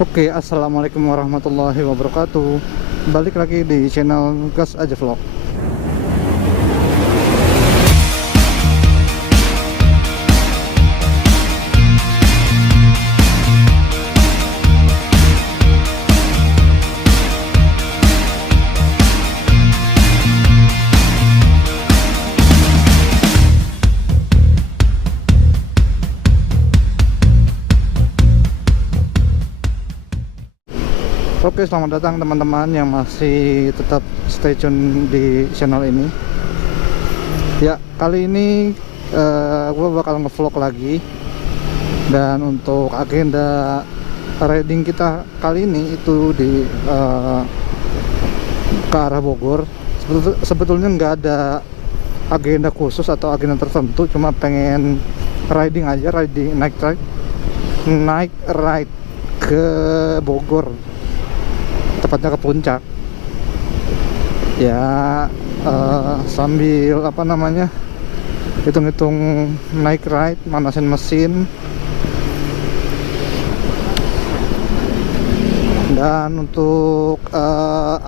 Oke, assalamualaikum warahmatullahi wabarakatuh. Balik lagi di channel Gas Aja Vlog. Oke, selamat datang teman-teman yang masih tetap stay tune di channel ini. Ya, kali ini gue bakal ngevlog lagi. Dan untuk agenda riding kita kali ini itu di ke arah Bogor. Sebetulnya nggak ada agenda khusus atau agenda tertentu, cuma pengen riding aja, naik ride ke Bogor, tepatnya ke puncak ya. Sambil hitung-hitung naik ride, manasin mesin. Dan untuk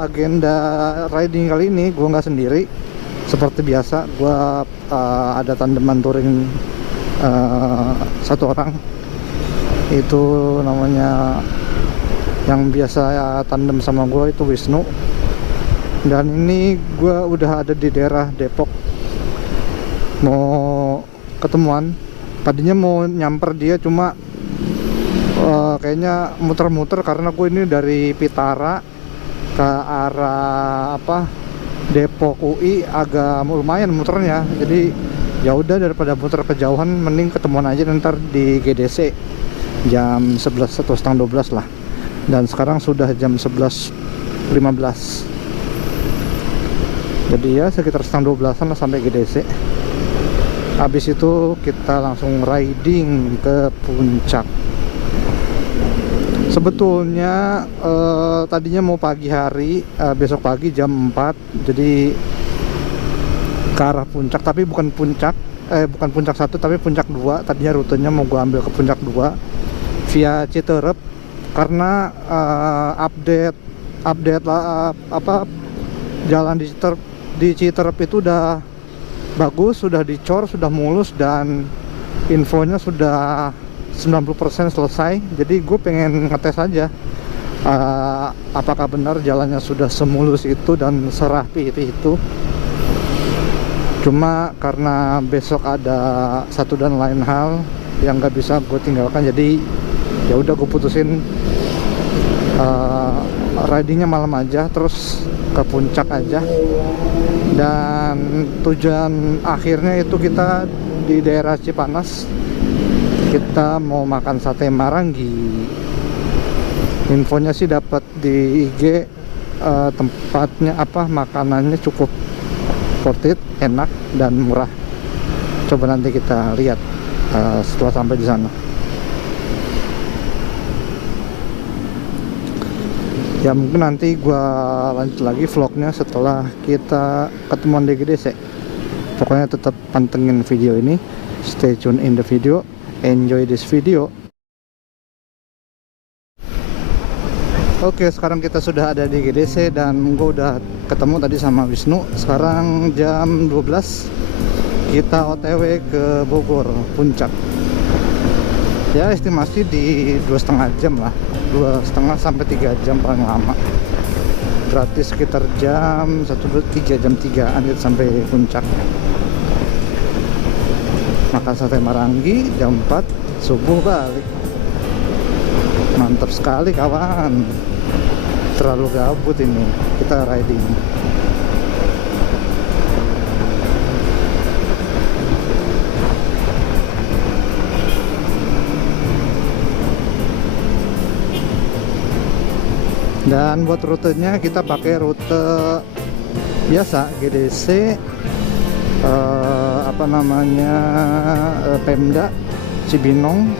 agenda riding kali ini gue nggak sendiri seperti biasa. Gue ada tandeman touring satu orang, itu namanya yang biasa tandem sama gue itu Wisnu. Dan ini gue udah ada di daerah Depok, mau ketemuan. Tadinya mau nyamper dia, cuma kayaknya muter-muter karena gue ini dari Pitara ke arah Depok UI agak lumayan muternya. Jadi ya udah, daripada muter kejauhan mending ketemuan aja ntar di GDC jam 11 atau setengah 12 lah. Dan sekarang sudah jam 11.15, jadi ya sekitar setengah 12an lah sampai GDC. Habis itu kita langsung riding ke puncak. Sebetulnya tadinya mau pagi hari, besok pagi jam 4, jadi ke arah puncak, tapi bukan puncak 1 tapi puncak 2. Tadinya rutenya mau gua ambil ke puncak 2 via Citerep, karena update jalan di Citerep itu udah bagus, sudah dicor, sudah mulus, dan infonya sudah 90% selesai. Jadi gue pengen ngetes aja apakah benar jalannya sudah semulus itu dan serapi itu. Cuma karena besok ada satu dan lain hal yang nggak bisa gue tinggalkan, jadi ya udah gue putusin ridingnya malam aja, terus ke puncak aja. Dan tujuan akhirnya itu kita di daerah Cipanas, kita mau makan sate Marangi. Infonya sih dapat di IG, tempatnya makanannya cukup worth it, enak dan murah. Coba nanti kita lihat setelah sampai di sana. Ya mungkin nanti gua lanjut lagi vlognya setelah kita ketemuan di GDC. Pokoknya tetap pantengin video ini, stay tune in the video, enjoy this video. Oke, sekarang kita sudah ada di GDC dan gua udah ketemu tadi sama Wisnu. Sekarang jam 12, kita OTW ke Bogor puncak. Ya estimasi di 2,5 jam lah, 2,5 sampai 3 jam paling lama. Berarti sekitar jam 1, 2, 3, jam 3an kita sampai puncak. Makan sate Marangi, jam 4 subuh balik. Mantap sekali kawan. Terlalu gabut ini kita riding. Dan buat rutenya kita pakai rute biasa GDC, Pemda Cibinong,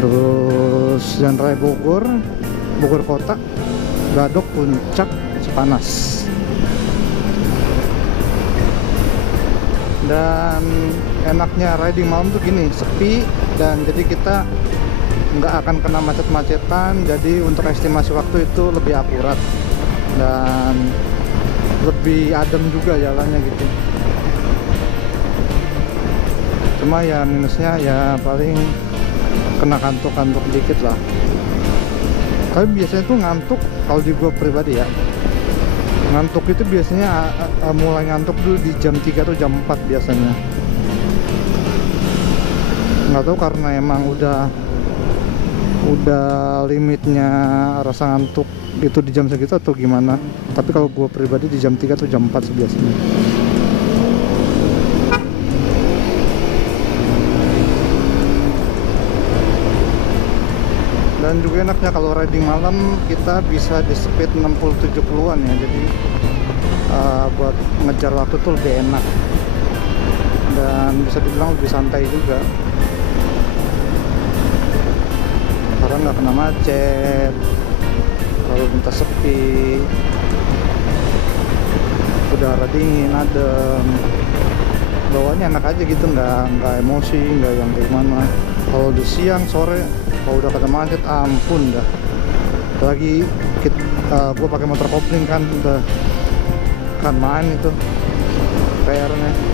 terus Jalan Raya Bogor Kota, Gadok, Puncak, Cipanas. Dan enaknya riding malam tuh gini, sepi, dan jadi kita nggak akan kena macet-macetan, jadi untuk estimasi waktu itu lebih akurat dan lebih adem juga jalannya gitu. Cuma ya minusnya ya paling kena kantuk-kantuk dikit lah. Tapi biasanya tuh ngantuk kalau di gua pribadi ya, ngantuk itu biasanya mulai ngantuk dulu di jam 3 atau jam 4 biasanya. Nggak tahu karena emang udah limitnya rasa ngantuk itu di jam segitu atau gimana. Tapi kalau gue pribadi di jam 3 atau jam 4 sih biasanya. Dan juga enaknya kalau riding malam kita bisa di speed 60-70an ya. Jadi buat ngejar waktu tuh lebih enak dan bisa dibilang lebih santai juga karena nggak kena macet, lalu lintas sepi, udara dingin, adem, bawaannya enak aja gitu, nggak emosi, nggak yang gimana. Kalau di siang sore kalau udah kena macet ampun dah. Apalagi gue pakai motor kopling kan, udah kan main itu PR-nya.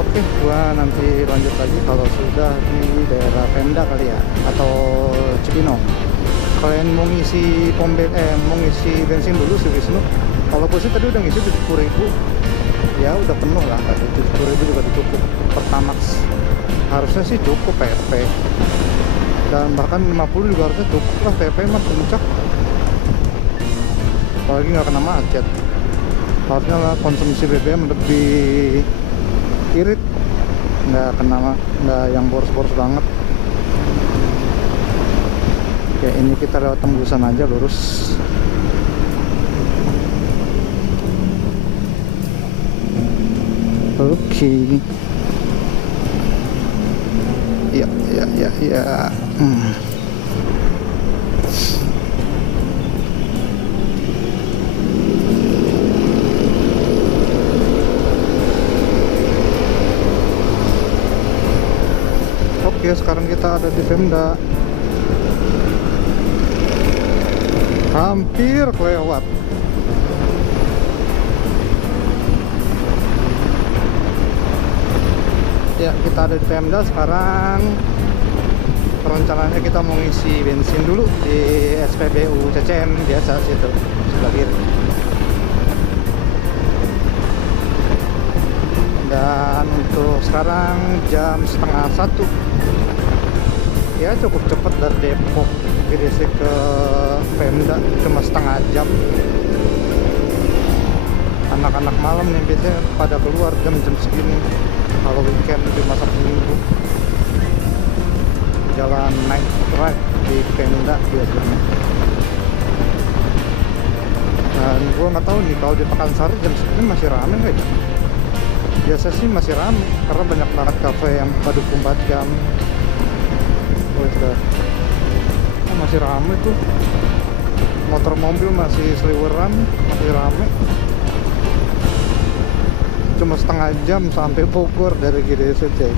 Oke, gua nanti lanjut lagi kalau sudah di daerah Pemda kali ya, atau Cibinong. Kalian mau ngisi mau ngisi bensin dulu sih Wisnu. Kalau gue sih tadi udah ngisi 70.000, ya udah penuh lah, 70.000 juga udah cukup. Pertamax harusnya sih cukup PP, dan bahkan 50 juga harusnya cukup lah. PP mah puncak, apalagi nggak kena macet. Harusnya lah konsumsi BBM lebih irit, nggak yang boros-boros banget. Oke, ini kita lewat tembusan aja lurus. Oke. Ya. Oke, sekarang kita ada di Pemda. Hampir kelewat. Ya, kita ada di Pemda sekarang. Rencananya kita mau ngisi bensin dulu di SPBU CCM biasa situ, sebelah kiri. Dan untuk sekarang jam 12:30. Ya cukup cepat dari Depok GDC ke Pemda, cuma setengah jam. Anak-anak malam nih biasanya pada keluar jam-jam segini kalau weekend di masa minggu. Jalan night ride di Pemda biasanya. Dan gue nggak tahu nih kalau di Pekansari jam segini masih rame nggak ya? Biasa sih masih rame karena banyak banget kafe yang pada 24 jam. Masih rame tuh, motor mobil masih seliweran, masih rame. Cuma setengah jam sampai Bogor dari GDC, cek.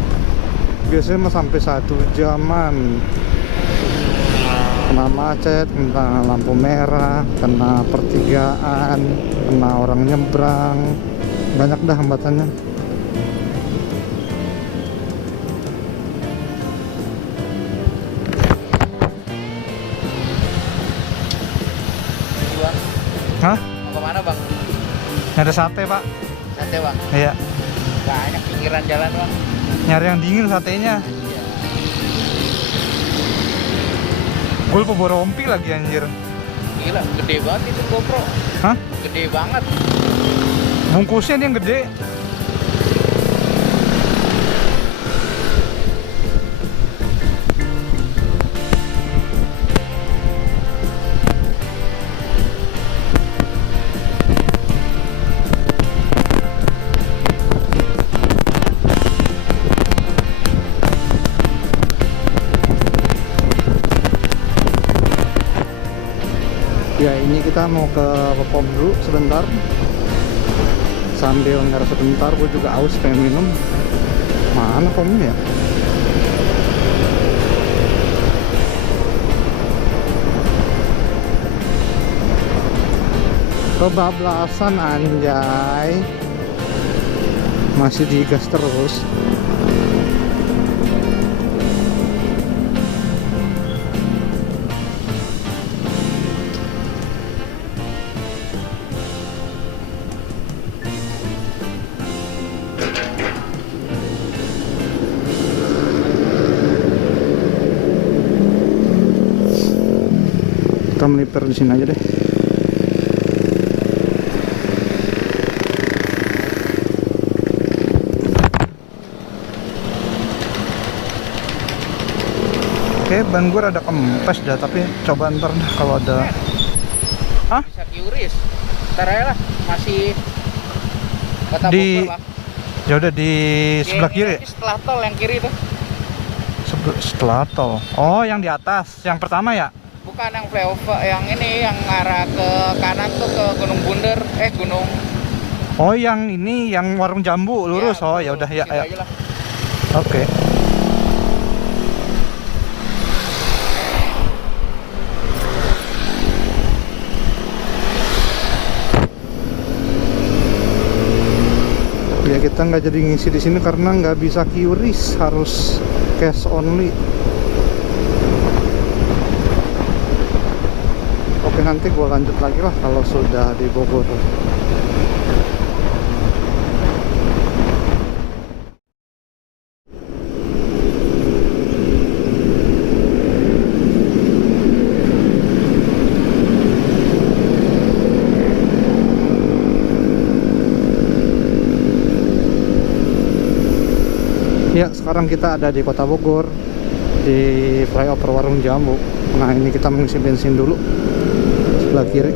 Biasanya mah sampai 1 jaman. Kena macet, kena lampu merah, kena pertigaan, kena orang nyebrang, banyak dah hambatannya. Hah? Mau kemana bang? Nyari sate pak. Sate bang? Iya. Banyak pinggiran jalan bang. Nyari yang dingin satenya. Iya. Gue lupa bawa rompi lagi anjir. Gila, gede banget itu GoPro. Hah? Gede banget. Bungkusnya dia yang gede. kita mau ke pom dulu sebentar. Sambil ngerasa sebentar, gue juga haus pengen minum. Mana pomnya ya? Kebablasan anjay. Masih digas terus. Kita melipir di sini aja deh. Oke, ban gue rada kempes dah, tapi coba ntar dah kalau ada. Hah? Bisa kiuris. Ntar aja lah, masih kota Di- Bogor lah. Ya udah di sebelah Ini kiri. nanti setelah tol yang kiri itu. Setelah tol. Oh, yang di atas, yang pertama ya? Bukan yang flyover, yang ini yang arah ke kanan tuh ke Gunung Bunder, Gunung. Oh, yang ini, yang warung jambu lurus. Oh, ya udah ya, situ ayo. aja lah. Oke. Ya kita nggak jadi ngisi di sini karena nggak bisa QRIS, harus cash only. Oke, nanti gue lanjut lagi lah kalau sudah di Bogor. Ya, sekarang kita ada di Kota Bogor, di flyover Warung Jambu. Nah, ini kita mengisi bensin dulu sebelah kiri.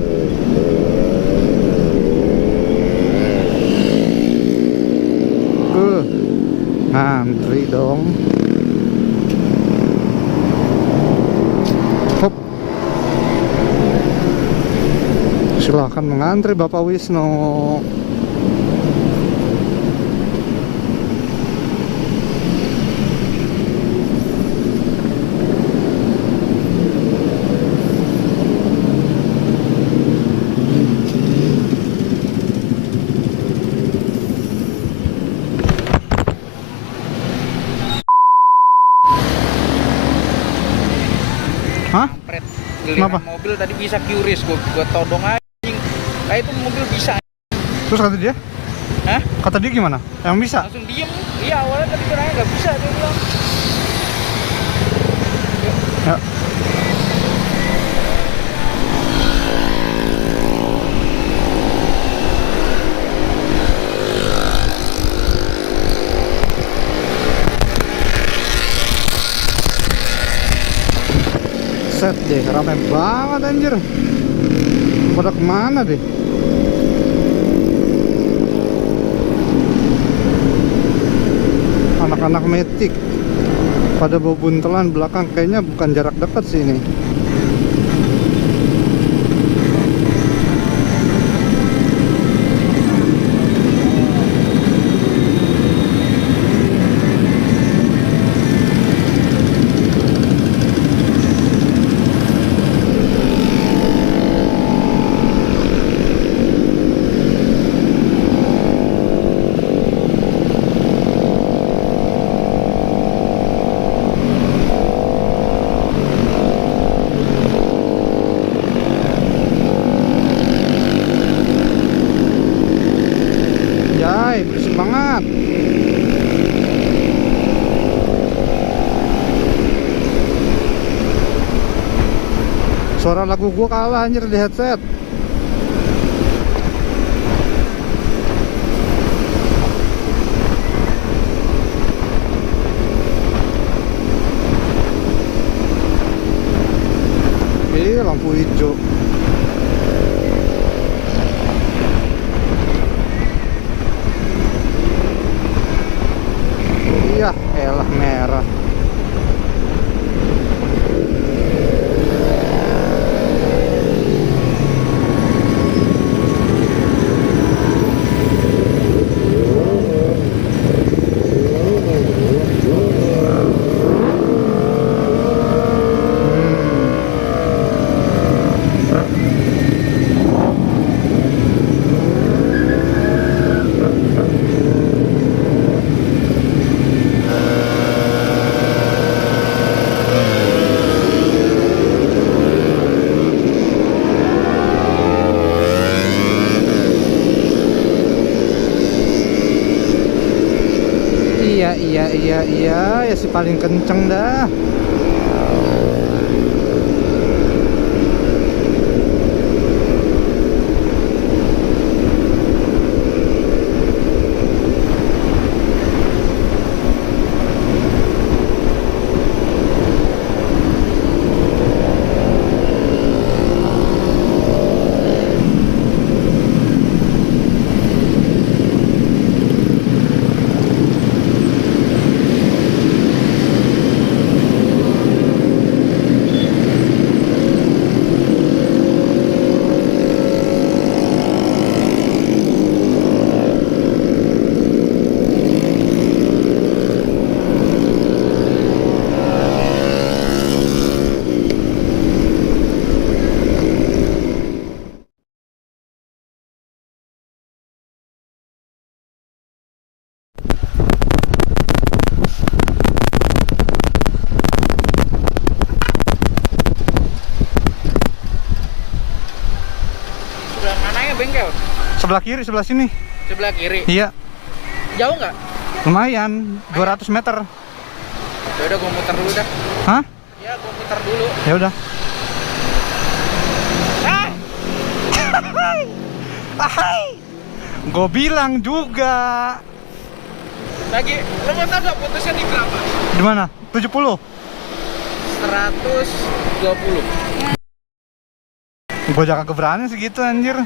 Ngantri dong. Hop. Silahkan mengantri Bapak Wisnu. Hah? Kampret. Kenapa? Giliran mobil tadi bisa QRIS, gua todong anjing. Nah itu mobil bisa. Terus kata dia? Hah? Kata dia gimana? Yang bisa? Langsung diem. Iya awalnya tadi bilangnya nggak bisa, dia bilang. Ya. Set deh, ramai banget anjir. Pada kemana deh? Anak-anak metik pada bawa buntelan belakang, kayaknya bukan jarak dekat sih ini. Yay, berisik banget. Suara lagu gua kalah anjir di headset. Lampu hijau. Iya, elah merah. Iya, ya si paling kenceng dah. Sebelah mananya bengkel? Sebelah kiri, sebelah sini. Sebelah kiri. Iya, Jauh nggak? lumayan, 200 meter. Ya udah gue muter dulu dah. Hah? Ya gue muter dulu. Ya udah. Ah! Ahai. Gue bilang juga. Lagi, lo mau tau nggak putusnya di berapa? Di mana? 70. 120. Gue jaga keberanian segitu anjir.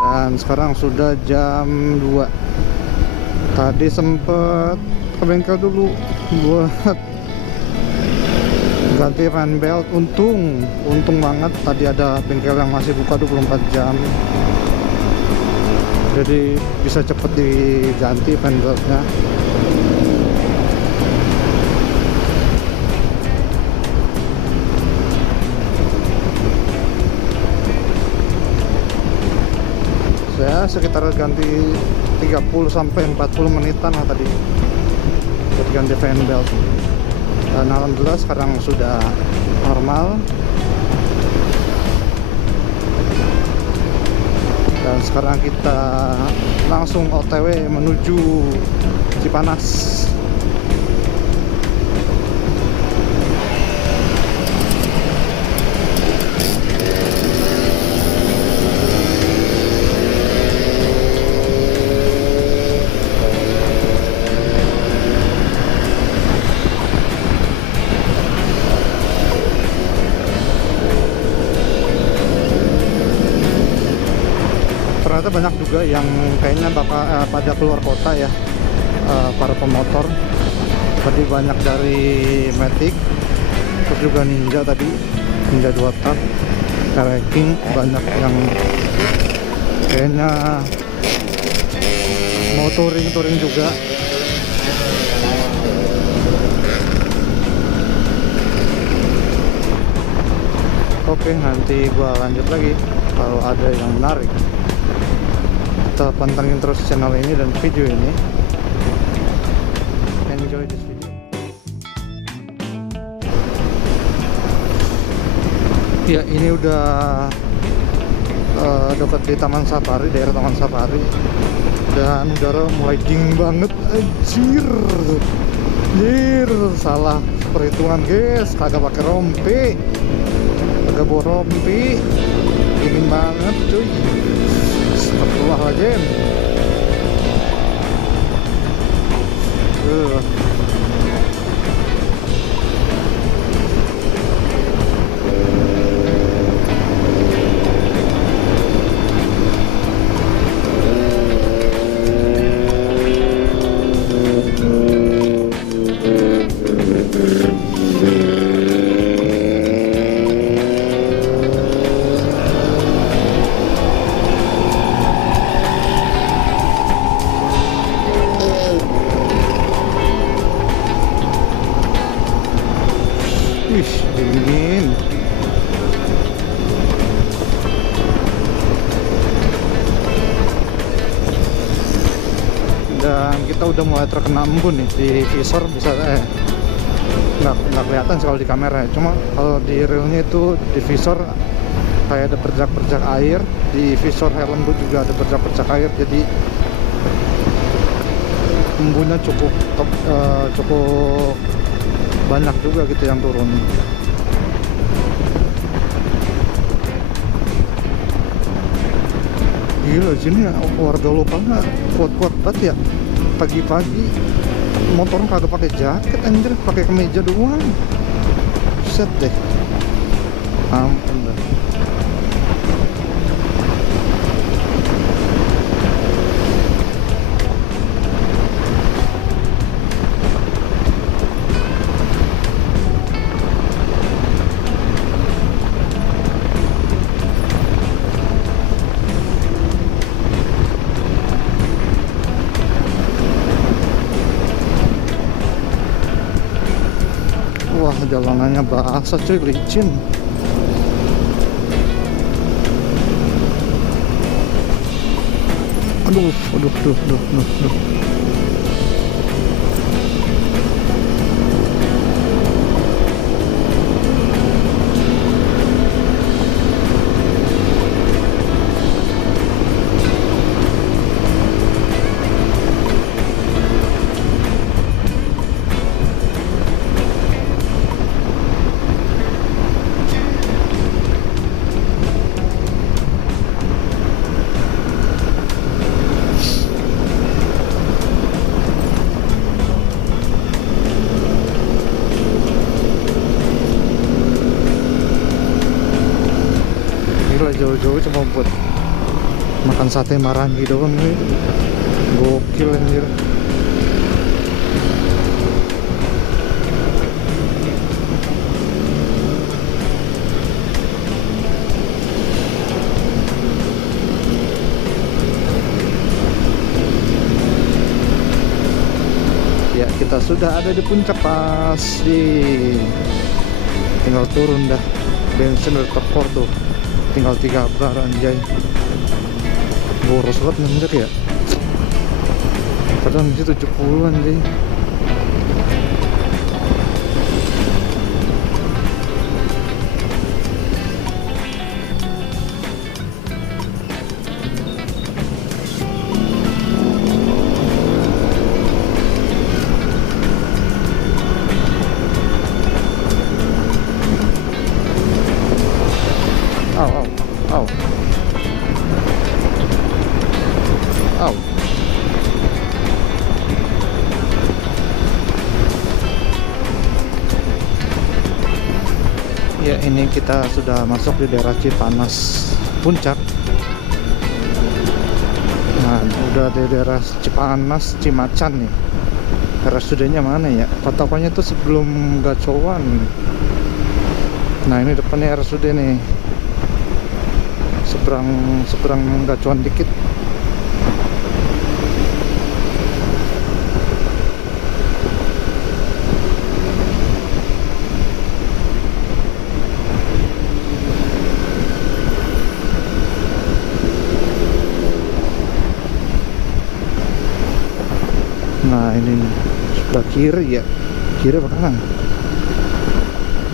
Dan sekarang sudah jam 2. Tadi sempet ke bengkel dulu buat ganti fan belt. Untung banget tadi ada bengkel yang masih buka 24 jam. Jadi bisa cepet diganti fan beltnya. Saya sekitar ganti 30 sampai 40 menitan lah tadi buat ganti fan belt. Dan alhamdulillah sekarang sudah normal. Dan sekarang kita langsung OTW menuju Cipanas. Ternyata banyak juga yang kayaknya bakal pada keluar kota ya, para pemotor. Tadi banyak dari Matic, terus juga Ninja tadi, Ninja 2 tak, Ranking, banyak yang kayaknya mau touring juga. Oke, nanti gua lanjut lagi kalau ada yang menarik. Kita pantengin terus channel ini dan video ini. Enjoy this video. Ya, ini udah dekat di Taman Safari, daerah Taman Safari. Dan udara mulai dingin banget, anjir. Salah perhitungan guys, kagak pakai rompi. Kagak bawa rompi. Dingin banget cuy. Astagfirullahaladzim. udah mulai terkena embun nih di visor, bisa nggak kelihatan sih kalau di kamera ya. Cuma kalau di realnya itu di visor kayak ada bercak-bercak air, di visor helm gue juga ada bercak-bercak air, jadi embunnya cukup banyak juga gitu yang turun. Gila sini ya, warga lokalnya kuat-kuat banget ya. Pagi-pagi motor kagak pakai jaket anjir, pakai kemeja doang. Set deh. Ampun dah. Wah, jalanannya basah cuy, licin. Aduh. Gila, jauh-jauh cuma buat makan sate Marangi doang nih. Gokil anjir. Ya, kita sudah ada di puncak pas tinggal turun dah. Bensin udah tekor tuh, tinggal 3 bar anjay. Boros banget nanjak ya, padahal masih 70 anjay. Au. Ya, ini kita sudah masuk di daerah Cipanas Puncak. Nah, udah di daerah Cipanas Cimacan nih. RSUD-nya mana ya? Patokannya tuh sebelum Gacoan. Nah, ini depannya RSUD nih. Seberang Gacoan dikit. Nah, ini sebelah kiri ya. Kiri apa kanan?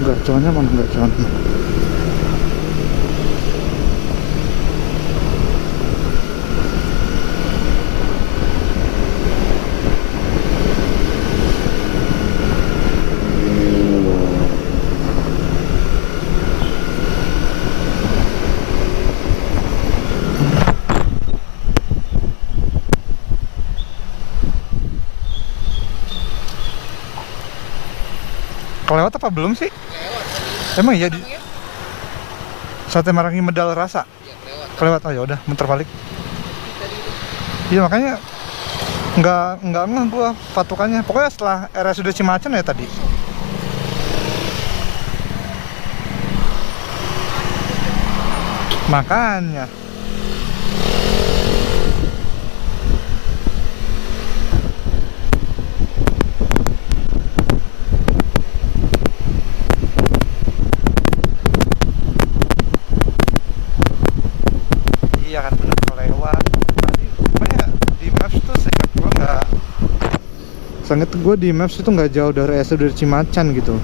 Gacoannya mana Gacoan? Kelewat apa belum sih? Lewat. Emang iya di Sate Marangi Medal Rasa? Iya, lewat. Kelewat. Oh ya udah, muter balik. Iya, makanya nggak ngeh gua patokannya. Pokoknya setelah RSUD Cimacan ya tadi. Makanya. Iya kan, bener kelewat tadi. Pokoknya di Maps tuh seingat gua nggak Sangat gue di maps itu nggak jauh dari SD Cimacan gitu.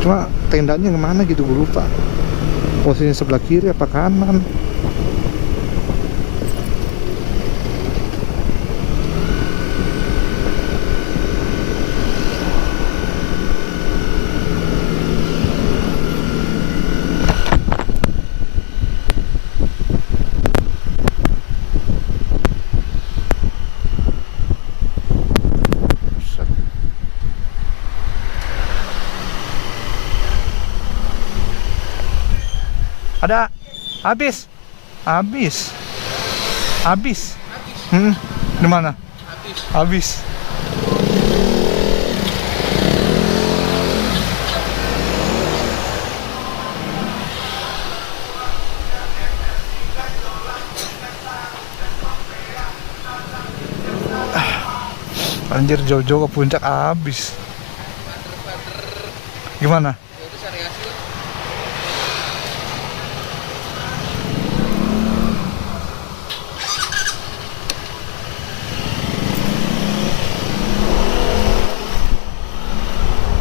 Cuma tendanya kemana gitu gue lupa. Posisinya sebelah kiri apa kanan. Ada habis. Di mana? Habis. Anjir, jauh-jauh ke puncak habis. Gimana?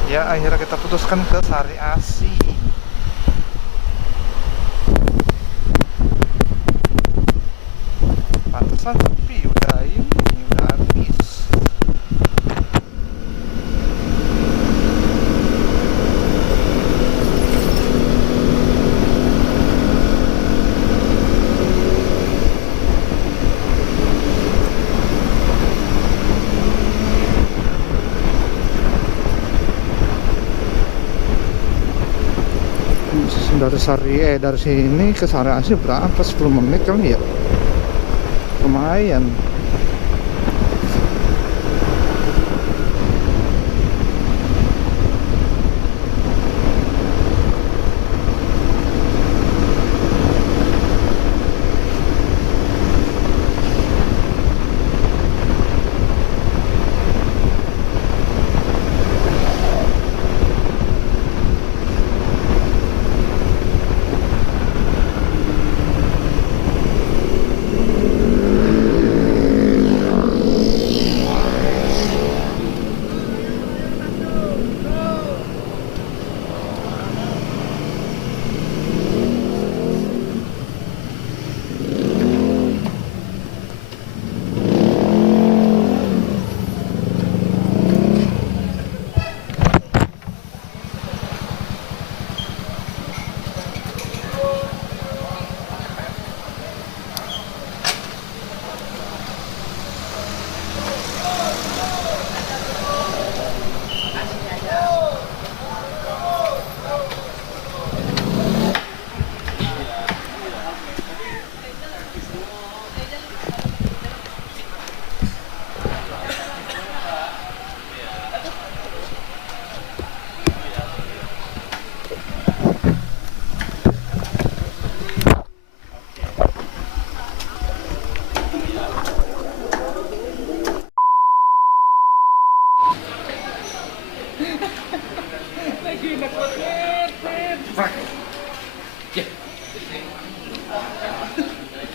Ya akhirnya kita putuskan ke Sari Asi. Pantesan sepi, udah habis. Dari sini ke Sari Asi berapa? 10 menit kali ya? Lumayan.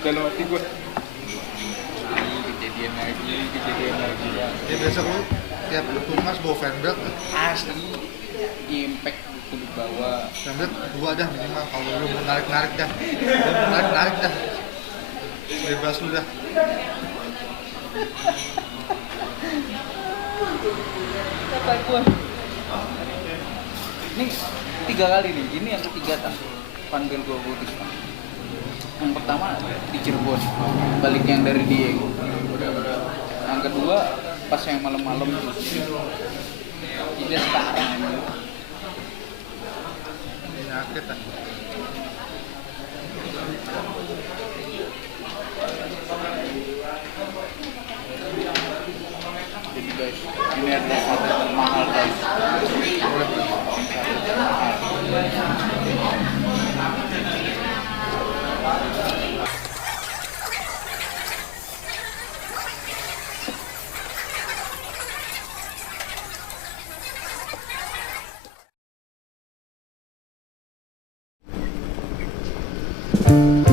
Dalam hati gue kejadian lagi Ya besok lu tiap lu tumas bawa fanbelt. asli impact kudu bawa Fanbelt 2 dah minimal kalau lu mau narik-narik dah. Bebas lu dah. kata gue ini 3 kali nih, ini yang ketiga tak panggil gue putus tak. Yang pertama di Cirebon, balik yang dari Dieng. Yang kedua pas yang malam-malam tuh. Tidak sekarang. Penyakit ah. Jadi guys, ini adalah sate termahal guys. Thank you.